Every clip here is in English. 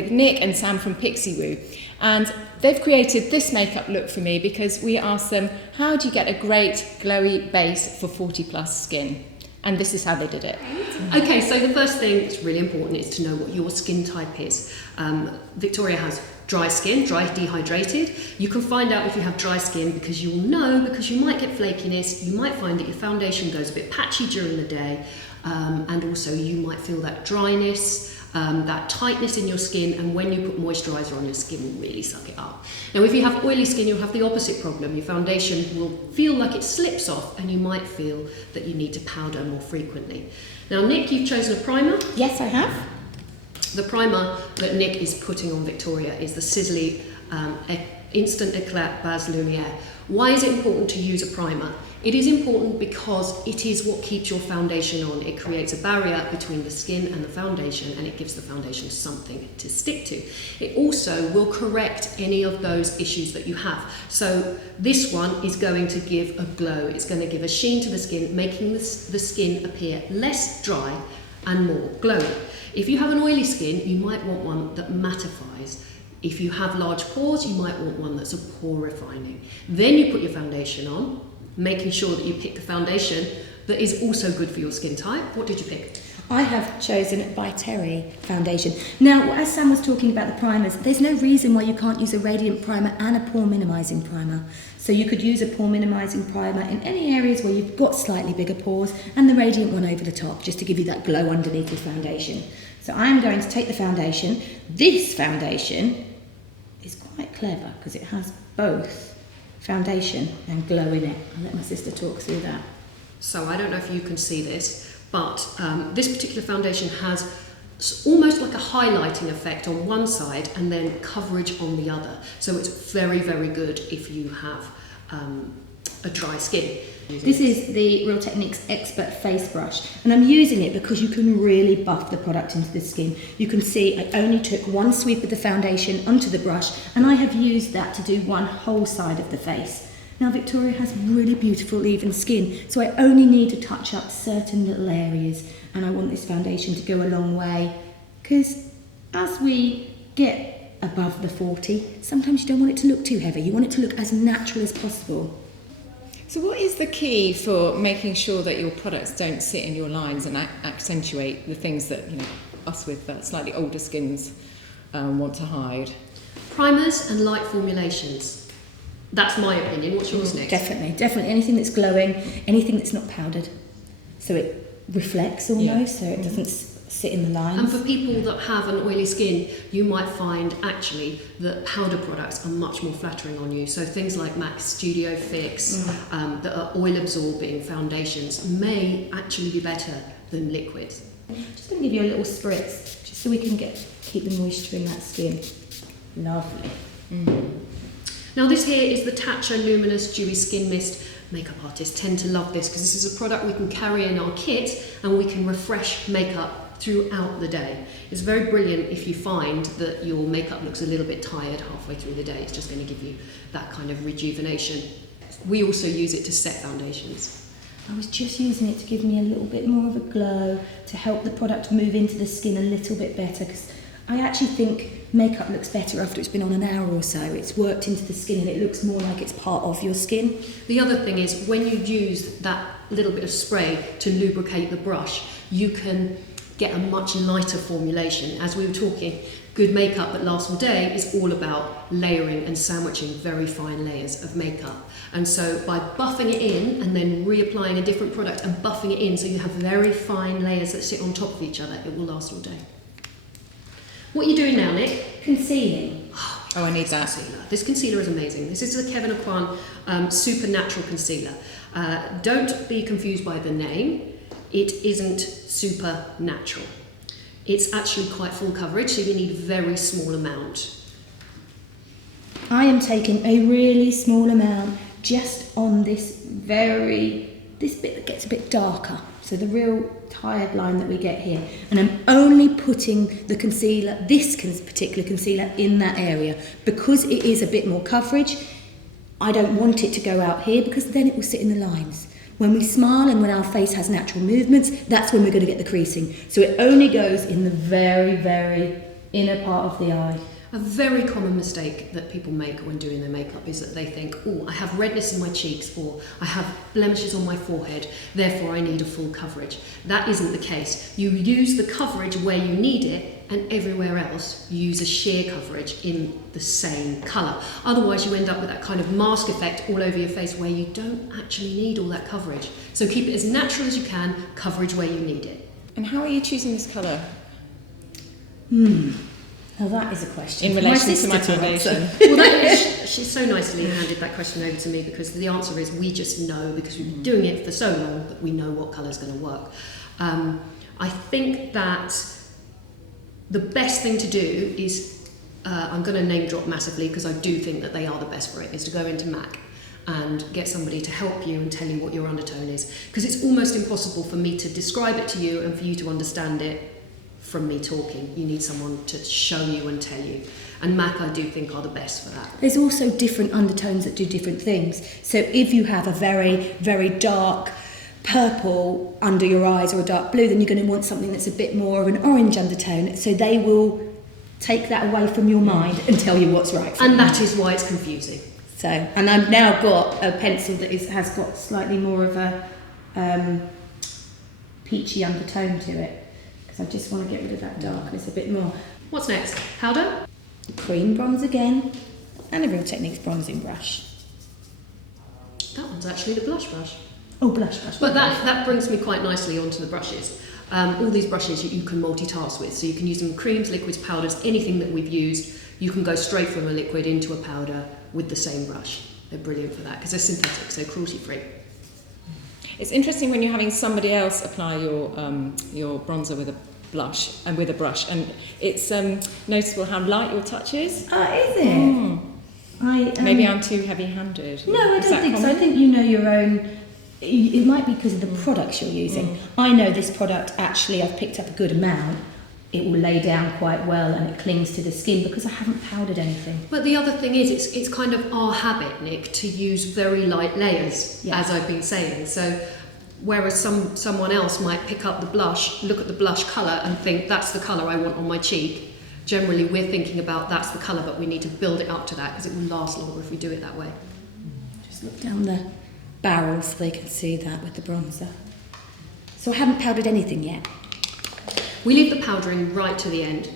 with Nick and Sam from Pixiwoo, and they've created this makeup look for me because we asked them, how do you get a great glowy base for 40 plus skin? And this is how they did it. Okay, so the first thing that's really important is to know what your skin type is. Victoria has dry skin, dry dehydrated. You can find out if you have dry skin because you will know, because you might get flakiness, you might find that your foundation goes a bit patchy during the day, and also you might feel that dryness, that tightness in your skin, and when you put moisturiser on, your skin will really suck it up. Now if you have oily skin, you'll have the opposite problem. Your foundation will feel like it slips off and you might feel that you need to powder more frequently. Now Nick, you've chosen a primer. Yes, I have. The primer that Nick is putting on Victoria is the Sizzly Instant Eclat Base Lumiere. Why is it important to use a primer? It is important because it is what keeps your foundation on. It creates a barrier between the skin and the foundation, and it gives the foundation something to stick to. It also will correct any of those issues that you have. So this one is going to give a glow. It's going to give a sheen to the skin, making the skin appear less dry and more glowing. If you have an oily skin, you might want one that mattifies. If you have large pores, you might want one that's a pore refining. Then you put your foundation on, making sure that you pick the foundation that is also good for your skin type. What did you pick? I have chosen By Terry foundation. Now, as Sam was talking about the primers, there's no reason why you can't use a radiant primer and a pore minimising primer. So you could use a pore minimising primer in any areas where you've got slightly bigger pores, and the radiant one over the top, just to give you that glow underneath your foundation. So I'm going to take the foundation. This foundation is quite clever because it has both foundation and glow in it. I'll let my sister talk through that. So I don't know if you can see this, but this particular foundation has almost like a highlighting effect on one side and then coverage on the other. So it's very, very good if you have a dry skin. This is the Real Techniques Expert Face Brush, and I'm using it because you can really buff the product into the skin. You can see I only took one sweep of the foundation onto the brush, and I have used that to do one whole side of the face. Now Victoria has really beautiful even skin, so I only need to touch up certain little areas, and I want this foundation to go a long way, because as we get above the 40, sometimes you don't want it to look too heavy. You want it to look as natural as possible. So what is the key for making sure that your products don't sit in your lines and accentuate the things that us with slightly older skins want to hide? Primers and light formulations. That's my opinion. What's yours, Nick? Definitely. Anything that's glowing, anything that's not powdered. So it reflects almost, so it doesn't sit in the lines. And for people that have an oily skin, you might find actually that powder products are much more flattering on you. So things like MAC Studio Fix that are oil absorbing foundations may actually be better than liquids. I'm just going to give you a little spritz, just so we can keep the moisture in that skin. Lovely. Now this here is the Tatcha Luminous Dewy Skin Mist. Makeup artists tend to love this because this is a product we can carry in our kit and we can refresh makeup throughout the day. It's very brilliant if you find that your makeup looks a little bit tired halfway through the day. It's just going to give you that kind of rejuvenation. We also use it to set foundations. I was just using it to give me a little bit more of a glow, to help the product move into the skin a little bit better, because I actually think makeup looks better after it's been on an hour or so. It's worked into the skin and it looks more like it's part of your skin. The other thing is when you use that little bit of spray to lubricate the brush, you can get a much lighter formulation. As we were talking, good makeup that lasts all day is all about layering and sandwiching very fine layers of makeup. And so by buffing it in and then reapplying a different product and buffing it in so you have very fine layers that sit on top of each other, it will last all day. What are you doing now, Nick? Concealing. Oh, I need that. Concealer. This concealer is amazing. This is the Kevyn Aucoin Supernatural Concealer. Don't be confused by the name. It isn't super natural. It's actually quite full coverage, so you need a very small amount. I am taking a really small amount just on this bit that gets a bit darker. So the real tired line that we get here. And I'm only putting the concealer, this particular concealer, in that area. Because it is a bit more coverage, I don't want it to go out here because then it will sit in the lines. When we smile and when our face has natural movements, that's when we're going to get the creasing. So it only goes in the very, very inner part of the eye. A very common mistake that people make when doing their makeup is that they think, oh, I have redness in my cheeks, or I have blemishes on my forehead, therefore I need a full coverage. That isn't the case. You use the coverage where you need it, and everywhere else you use a sheer coverage in the same colour. Otherwise you end up with that kind of mask effect all over your face where you don't actually need all that coverage. So keep it as natural as you can, coverage where you need it. And how are you choosing this colour? Now that is a question. In relation to my foundation. Well, she's so nicely handed that question over to me, because the answer is we just know, because we've been doing it for so long, that we know what colour's going to work. I think that the best thing to do is, I'm going to name drop massively because I do think that they are the best for it, is to go into MAC and get somebody to help you and tell you what your undertone is. Because it's almost impossible for me to describe it to you and for you to understand it from me talking. You need someone to show you and tell you. And MAC, I do think, are the best for that. There's also different undertones that do different things. So if you have a very, very dark purple under your eyes or a dark blue, then you're going to want something that's a bit more of an orange undertone. So they will take that away from your mind and tell you what's right for you. And that is why it's confusing. So, and I've now got a pencil that has got slightly more of a peachy undertone to it, because I just want to get rid of that darkness a bit more. What's next? Powder? Cream bronze again, and a Real Techniques bronzing brush. That one's actually the blush brush. Oh, blush brush. But that brings me quite nicely onto the brushes. All these brushes you can multitask with, so you can use them creams, liquids, powders, anything that we've used. You can go straight from a liquid into a powder with the same brush. They're brilliant for that because they're synthetic, so cruelty-free. It's interesting when you're having somebody else apply your bronzer with a blush and with a brush, and it's noticeable how light your touch is. Oh, is it? Maybe I'm too heavy-handed. No, I Is don't that think so. common? I think you know your own. It might be because of the products you're using. I know this product, actually, I've picked up a good amount. It will lay down quite well and it clings to the skin because I haven't powdered anything. But the other thing is, it's kind of our habit, Nick, to use very light layers, as I've been saying. So whereas someone else might pick up the blush, look at the blush colour and think that's the colour I want on my cheek, generally we're thinking about that's the colour, but we need to build it up to that because it will last longer if we do it that way. Just look down the barrel so they can see that with the bronzer. So I haven't powdered anything yet. We leave the powdering right to the end.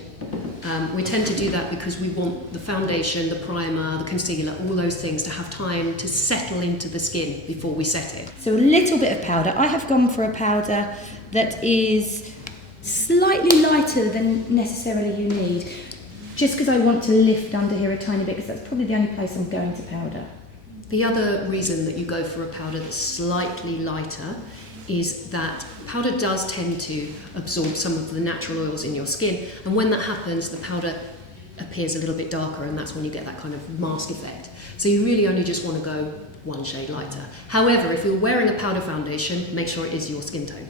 We tend to do that because we want the foundation, the primer, the concealer, all those things to have time to settle into the skin before we set it. So a little bit of powder. I have gone for a powder that is slightly lighter than necessarily you need, just because I want to lift under here a tiny bit, because that's probably the only place I'm going to powder. The other reason that you go for a powder that's slightly lighter is that powder does tend to absorb some of the natural oils in your skin, and when that happens the powder appears a little bit darker, and that's when you get that kind of mask effect. So you really only just want to go one shade lighter. However, if you're wearing a powder foundation, make sure it is your skin tone.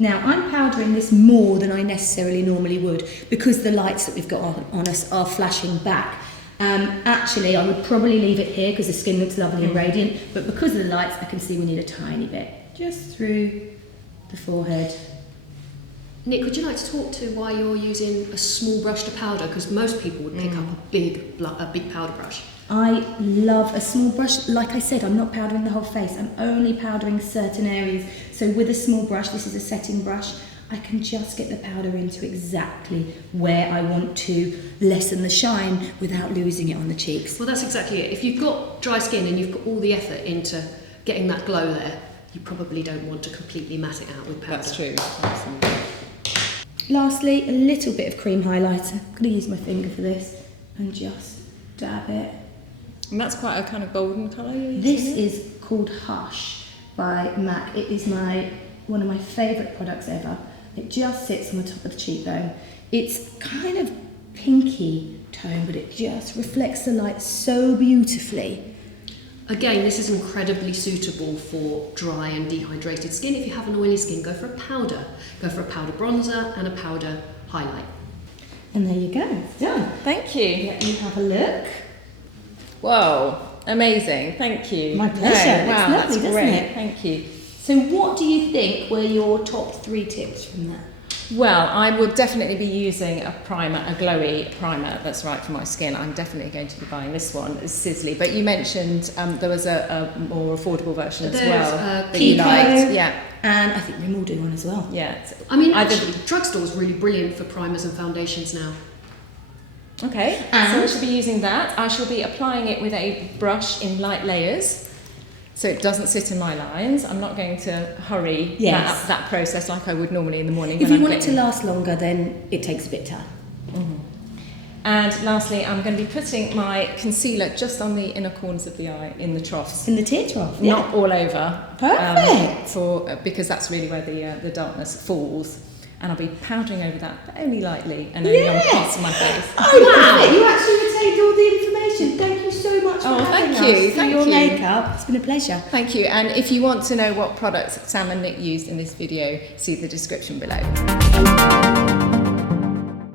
Now I'm powdering this more than I necessarily normally would because the lights that we've got on us are flashing back. Actually, I would probably leave it here because the skin looks lovely and radiant, but because of the lights I can see we need a tiny bit just through the forehead. Nick, would you like to talk to why you're using a small brush to powder? Because most people would pick up a big powder brush. I love a small brush. Like I said, I'm not powdering the whole face, I'm only powdering certain areas. So with a small brush, this is a setting brush, I can just get the powder into exactly where I want to lessen the shine without losing it on the cheeks. Well, that's exactly it. If you've got dry skin and you've put all the effort into getting that glow there, you probably don't want to completely matte it out with powder. That's true. Lastly, a little bit of cream highlighter. I'm going to use my finger for this and just dab it. And that's quite a kind of golden colour you're using. This is called Hush by MAC. It is one of my favourite products ever. It just sits on the top of the cheekbone. It's kind of pinky tone, but it just reflects the light so beautifully. Again, this is incredibly suitable for dry and dehydrated skin. If you have an oily skin, go for a powder. Go for a powder bronzer and a powder highlight. And there you go, it's done. Thank you. Let me have a look. Whoa, amazing. Thank you. My pleasure. Wow, It's lovely, that's doesn't great. it? Thank you. So what do you think were your top 3 tips from that? Well, I will definitely be using a primer, a glowy primer that's right for my skin. I'm definitely going to be buying this one. It's sizzly. But you mentioned there was a more affordable version as well that you liked. Yeah. And I think Rimmel do one as well. Yeah. I mean, actually, drugstore's really brilliant for primers and foundations now. Okay, so I shall be using that. I shall be applying it with a brush in light layers, so it doesn't sit in my lines. I'm not going to hurry that process like I would normally in the morning. If you want it to last longer, then it takes a bit of time. Mm-hmm. And lastly, I'm going to be putting my concealer just on the inner corners of the eye, in the troughs. In the tear trough, Not all over. Perfect. Because that's really where the darkness falls. And I'll be powdering over that, but only lightly, and only on parts of my face. Oh, wow! You actually retained all the information. Thank you so much for having us for your makeup. It's been a pleasure. Thank you. And if you want to know what products Sam and Nick used in this video, see the description below.